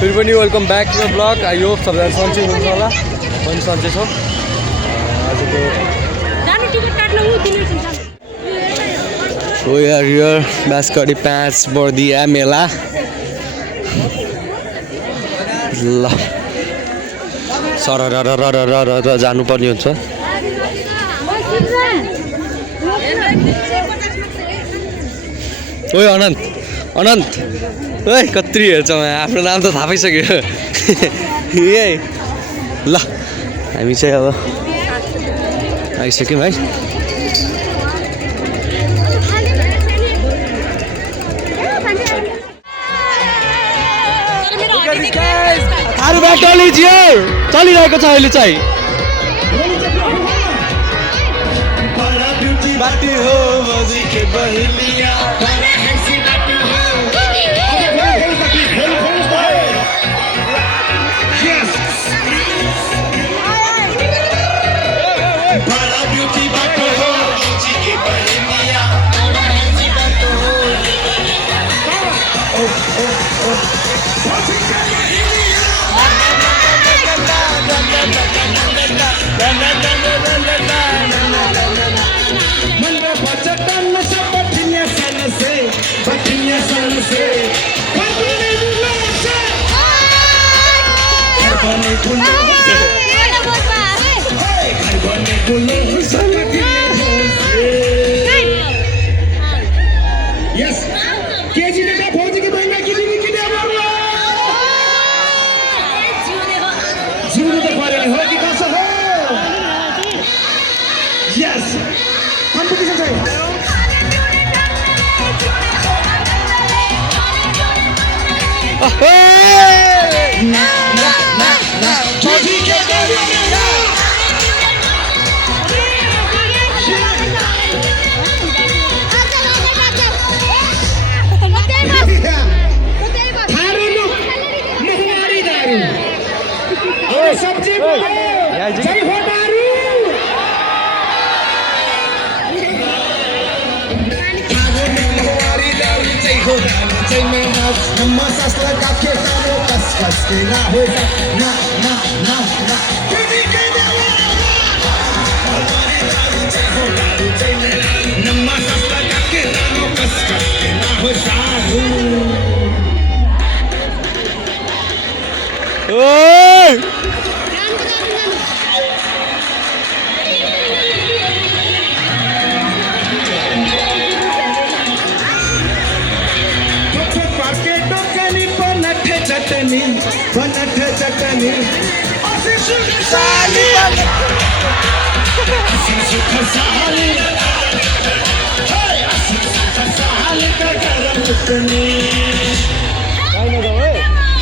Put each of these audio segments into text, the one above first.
फेरि पनि welcome back to the blog. I hope सबैजना सन्चै हुनुहुन्छ होला। पनि सन्चै छौँ। आजको We are here, बाँसकडी 5 बर्दिया मेला। ल सरर जानुपर्ने हुन्छ। ओइ अनन्त अनन्त ओइ कत्रो हेर्छ आफ्नो नाम त थाहा पाइसक्यो। ए ल हामी चाहिँ अब आइसक्यौँ है। थारू ब्याटली चलिरहेको छ अहिले चाहिँ। बाटी हो मजी के बहलिया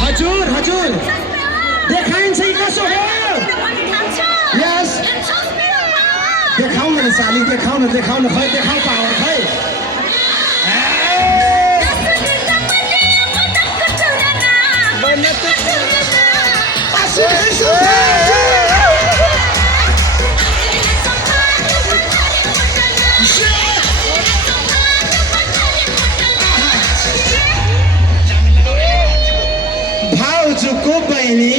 हजुर हजुर देखाइन्छ कसो हो? यस देखाउन साली देखाउन खै देखाउ पावर खै। भाउजूको बहिनी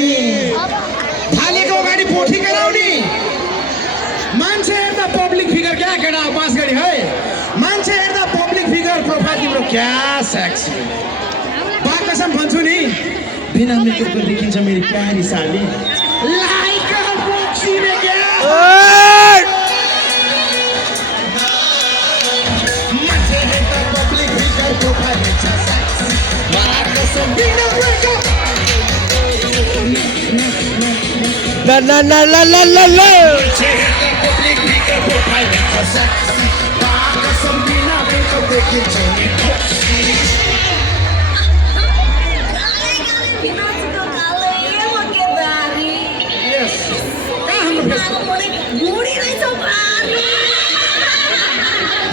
थालेको अगाडि पोठी गराउने मान्छे हेर्दा पब्लिक फिगर क्या केटा पास गरी है मान्छे हेर्दा पब्लिक फिगर प्रोफाइल तिम्रो क्या सेक्सी बा कसम भन्छु नि बिना मेकअपको देखिन्छ मेरो प्यारी साली लाइक अ बक्सी में क्या मान्छे हेर्दा पब्लिक फिगर प्रोफाइल छ सेक्सी बा कसम बिना makeup La la la la la la la. Public figure profile for sexy. Baka sambina beko deki choni. Yes. Budi nahi sopan.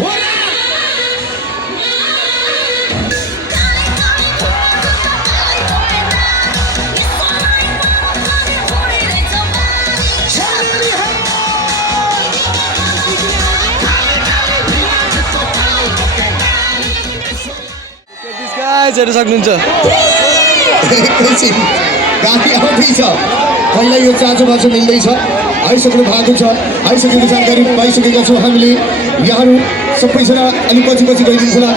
Bola. हेर्न सक्नुहुन्छ एकैछिन गाडी आउँदैछ पहिला यो चाँचो बाचो मिल्दैछ आइसक्नु भएको छ आइसकेको जानकारी पाइसकेका छौँ हामीले यहाँहरू सबैजना अलिक पछि पछि गइदिनुहोला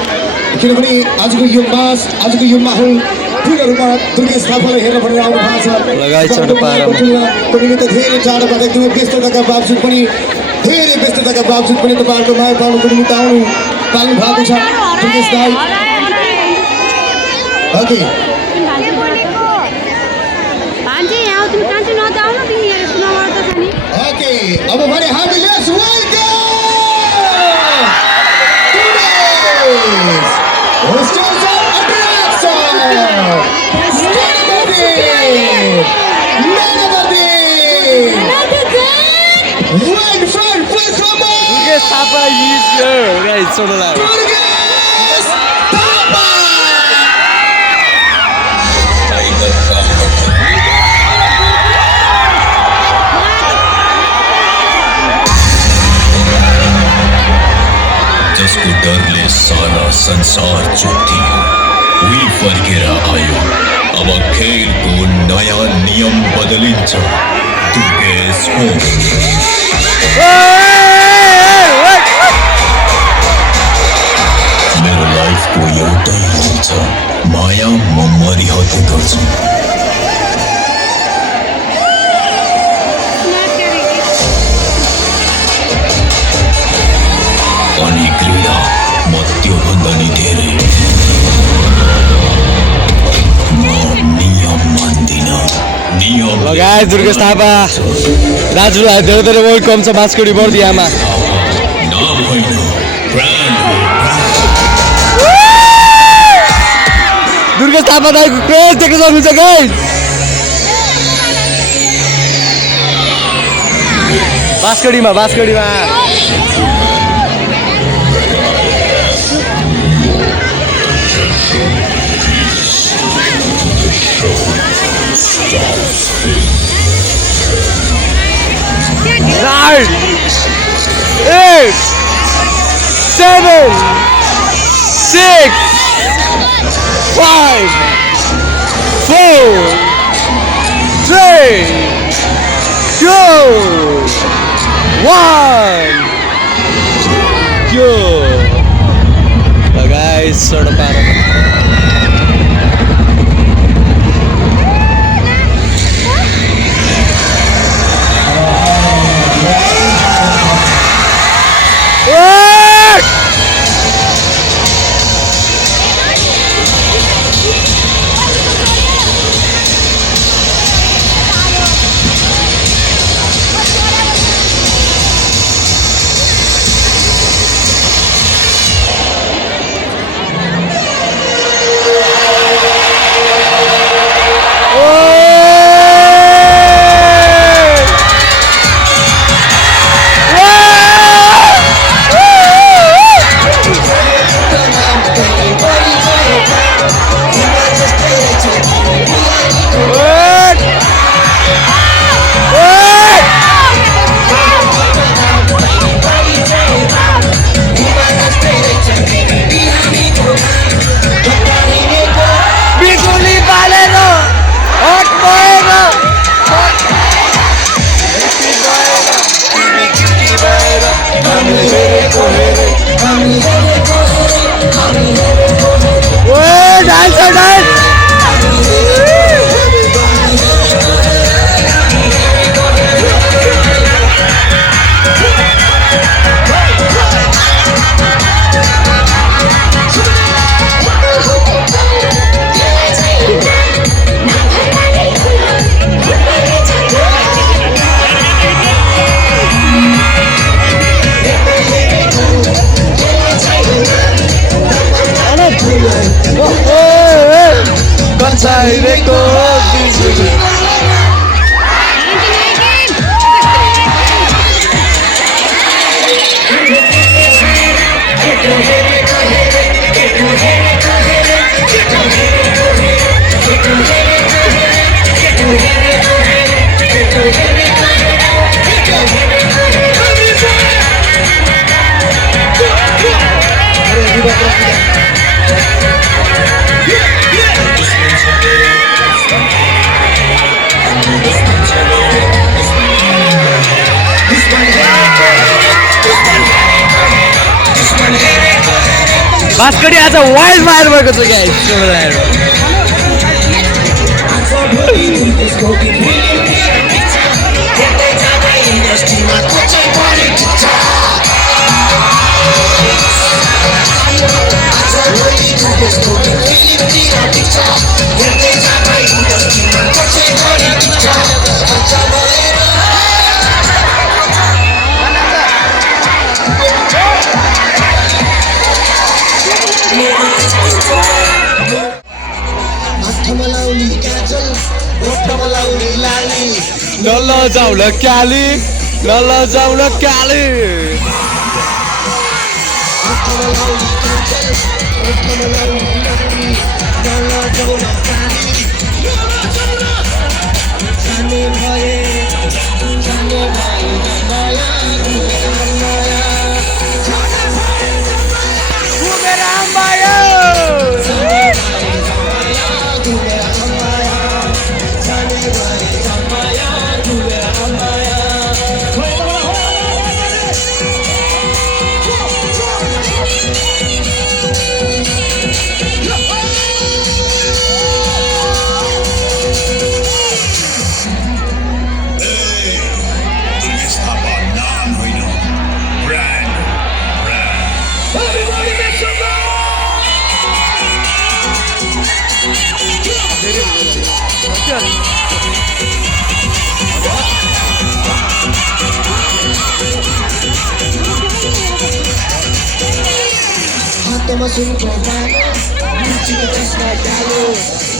किनभने आजको यो मास आजको यो माहौल पूर्ण रूपमा दुर्गेश थापालाई हेर्न भनेर आउनु भएको छ तपाईँले त धेरै टाढोबाट एकदमै व्यस्तताका बावजुद पनि तपाईँहरूको माया पाउनुको निमित्त पाल्नु भएको छ दुर्गेश दाई ओके ओके अब भने हामीले जसको डरले सारा संसार चुक्तियो उही फर्केर आयो अब खेलको नयाँ नियम बदलिन्छ दुर्गेश मेरो लाइफको एउटै रूल छ माया म मरिहत्या गर्छु अनि घृणा म त्योभन्दा नि धेरै म नियम मान्दिन नियम लगाए दुर्गेश थापा दाजुलाई धेरै धेरै वेलकम छ बाँसकोटी बर्दियामा नाम होइन दुर्गेश थापा दाइको क्रेज देख्न सक्नुहुन्छ गाइस बाँसकोटीमा Nine, 8, 7, 6, 5, 4, 3, 2, 1. Go. Guys, sort of para. बास्कडी आज वाइल्ड फायर भएको छ गाइस ल जाऊ ल काली ल जाऊ ल काली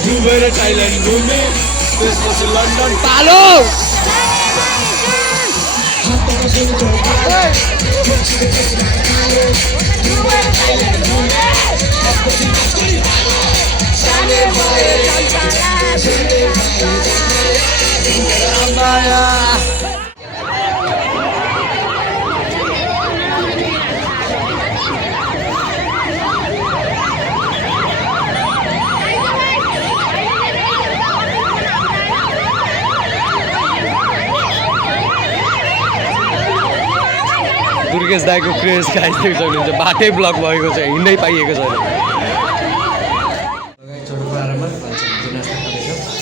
घुमेर थाइल्यान्ड घुमे त्यसपछि लन्डन पालो दुर्गेश दाईको क्रेज गाइस देख्न सक्नुहुन्छ बाटै ब्लक भएको छ हिँड्नै पाइएको छैन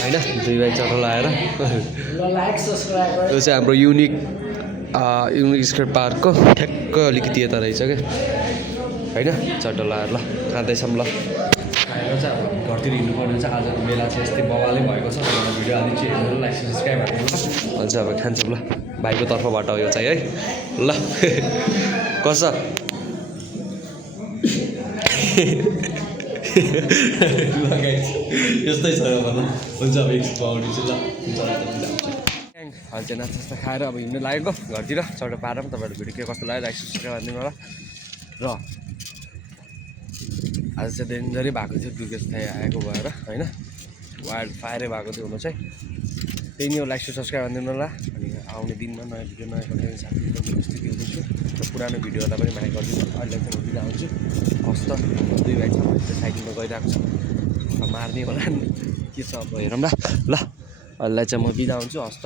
होइन 2 भाइ चटो लाएर यो चाहिँ हाम्रो युनिक स्केट पार्कको ठ्याक्क अलिकति यता रहेछ क्या होइन चटो लाएर ल खाँदैछौँ ल खाएर चाहिँ अब घरतिर हिँड्नुपर्ने छ आजको बेला चाहिँ यस्तै बवालै भएको छ भिडियो अलिक चाहिँ हेर्नु लाइक सब्सक्राइब हाल्नु ल अझ अब खान्छौँ ल भाइको तर्फबाट हो यो चाहिँ है ल कसो यस्तै छ भनौँ हुन्छ अब एकछिन पाउने चाहिँ ल हल्छ नास्ता खाएर अब हिँड्नु लागेको घरतिर चटो पाएर पनि तपाईँहरू भिडियो के कस्तो लाग्यो लाइक सब्सक्राइब हालिदिनु होला र आज चाहिँ डेन्जरै भएको थियो दुर्गेश दाइ आएको भएर होइन वाइल्ड फायरै भएको थियो हुनु चाहिँ त्यही नै हो लाइक सब्सक्राइब हालिदिनु होला अनि आउने दिनमा नयाँ भिडियो नयाँ कन्टेन्ट साथीहरूको उपस्थिति हुँदैछु र पुरानो भिडियोहरूलाई पनि माया गरिदिनु अहिले चाहिँ म बिदा हुन्छु हस्त 2 भाइ छ साइकलमा गइरहेको छ मार्ने होला नि के छ अब हेरौँ ल ल अहिले चाहिँ म बिदा हुन्छु हस्त